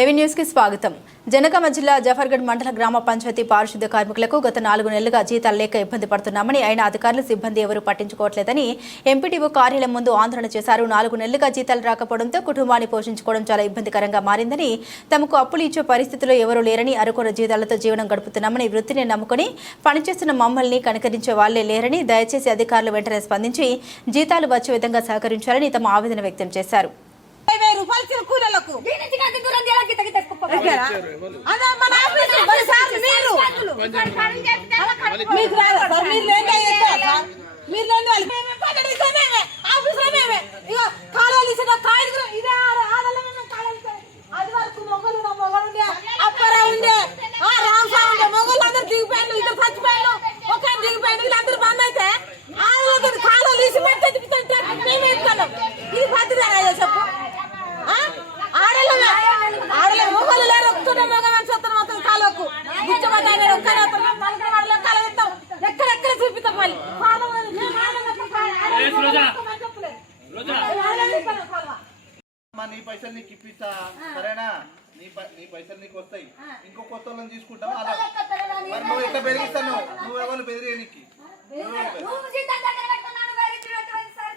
ఏవి స్వాగతం? జనగామ జిల్లా జఫర్గఢ్ మండల గ్రామ పంచాయతీ పారిశుద్ధ్య కార్మికులకు గత నాలుగు నెలలుగా జీతాలు లేక ఇబ్బంది పడుతున్నామని ఆయన అధికారులు సిబ్బంది ఎవరూ పట్టించుకోవట్లేదని ఎంపీటీఓ కార్యాలయం ముందు ఆందోళన చేశారు. నాలుగు నెలలుగా జీతాలు రాకపోవడంతో కుటుంబాన్ని పోషించుకోవడం చాలా ఇబ్బందికరంగా మారిందని తమకు అప్పులు ఇచ్చే పరిస్థితిలో ఎవరూ లేరని అరకొర జీతాలతో జీవనం గడుపుతున్నామని వృత్తిని నమ్ముకుని పనిచేస్తున్న మమ్మల్ని కనికరించే వాళ్ళే లేరని దయచేసి అధికారులు వెంటనే స్పందించి జీతాలు వచ్చే విధంగా సహకరించాలని తమ ఆవేదన వ్యక్తం చేశారు. రూపాయలు దగ్గర. అదే మన ఆఫీస్ మరి. సార్ మీరు సార్ మీరు లేని వాళ్ళు. పైసలు నీకు ఇప్పిస్తా సరేనా? నీ పై- నీ పైసలు నీకు వస్తాయి. ఇంకో కొత్త వాళ్ళని తీసుకుంటాం అలా. మరి నువ్వు ఎట్లా బెదిరిస్తాను? నువ్వు ఎవరు బెదిరియనికి నువ్వు జీతం దగ్గర పెట్టుకున్నాను, వేరే ఇచ్చిన పెట్టమని సార్.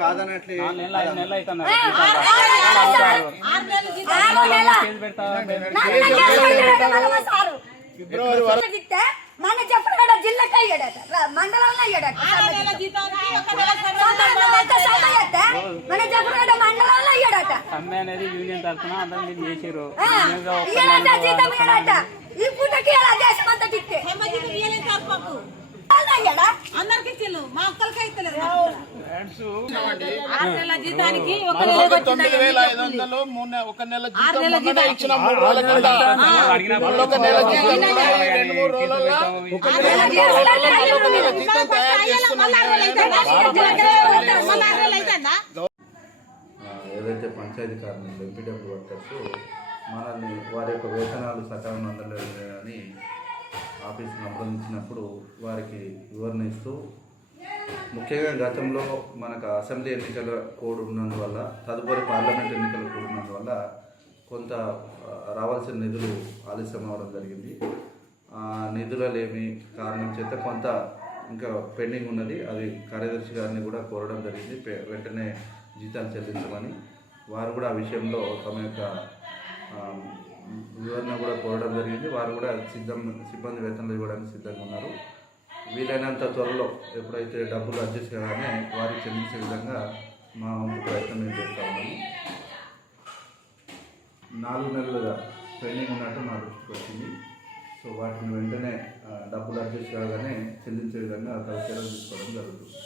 కాదనట్లే ఆరు నెలలు. మన చెప్పిన జిల్లాకి అయ్యాడట. మండలంలో అయ్యాడట మన చెప్పిన మండలంలో అయ్యాడట. సమ్మె అనేది యూనియన్ తరఫున అందరం మీరు చేసారు ఇయ్యాడట జీతం ఈ పూటకి ఇలా దేశం అంతా అందరికి మా ఇస్తలేదు ఆరు నెలల జీతానికి ఒక నెల తొమ్మిది వేల ఐదు వందలు ఒక నెల జీతం ఇచ్చిన మూడు రోజుల కింద నెల జీతం రెండు మూడు రోజుల్లో జీతం తయారు చేస్తున్నాం. మళ్ళీ ఆరు నెలలు అవుతుందా? మళ్ళీ ఆరు నెలలు అవుతుందా? ఆ, ఏదైతే పంచాయతీ కార్మికులు ఎంపీడబ్ల్యూ వర్కర్స్ మనల్ని వారి యొక్క వేతనాలు సకాలంలో అందలేదు అని ఆఫీస్ని అభ్యర్థించినప్పుడు వారికి వివరణ ఇస్తూ ముఖ్యంగా గతంలో మనకు అసెంబ్లీ ఎన్నికల కోడ్ ఉన్నందువల్ల తదుపరి పార్లమెంట్ ఎన్నికల కోడ్ ఉన్నందువల్ల కొంత రావాల్సిన నిధులు ఆలస్యం అవడం జరిగింది. నిధుల నిధులలేమి కారణం చేత కొంత ఇంకా పెండింగ్ ఉన్నది. అది కార్యదర్శి గారిని కూడా కోరడం జరిగింది. వెంటనే జీతాలు చెల్లించమని వారు కూడా ఆ విషయంలో తమ యొక్క వివరణ కూడా కోరడం జరిగింది. వారు కూడా సిద్ధం సిబ్బంది వేతనాలు ఇవ్వడానికి సిద్ధంగా ఉన్నారు. వీలైనంత త్వరలో ఎప్పుడైతే డబ్బులు అడ్జస్ట్ కాగానే వారికి చెల్లించే విధంగా మా వంతు ప్రయత్నం మేము చేస్తా ఉన్నాము. నాలుగు నెలలుగా పెండింగ్ ఉన్నట్టు మా దృష్టికి వచ్చింది. సో వాటిని వెంటనే డబ్బులు అడ్జస్ట్ కాగానే చెల్లించే విధంగా తగు చర్యలు తీసుకోవడం జరుగుతుంది.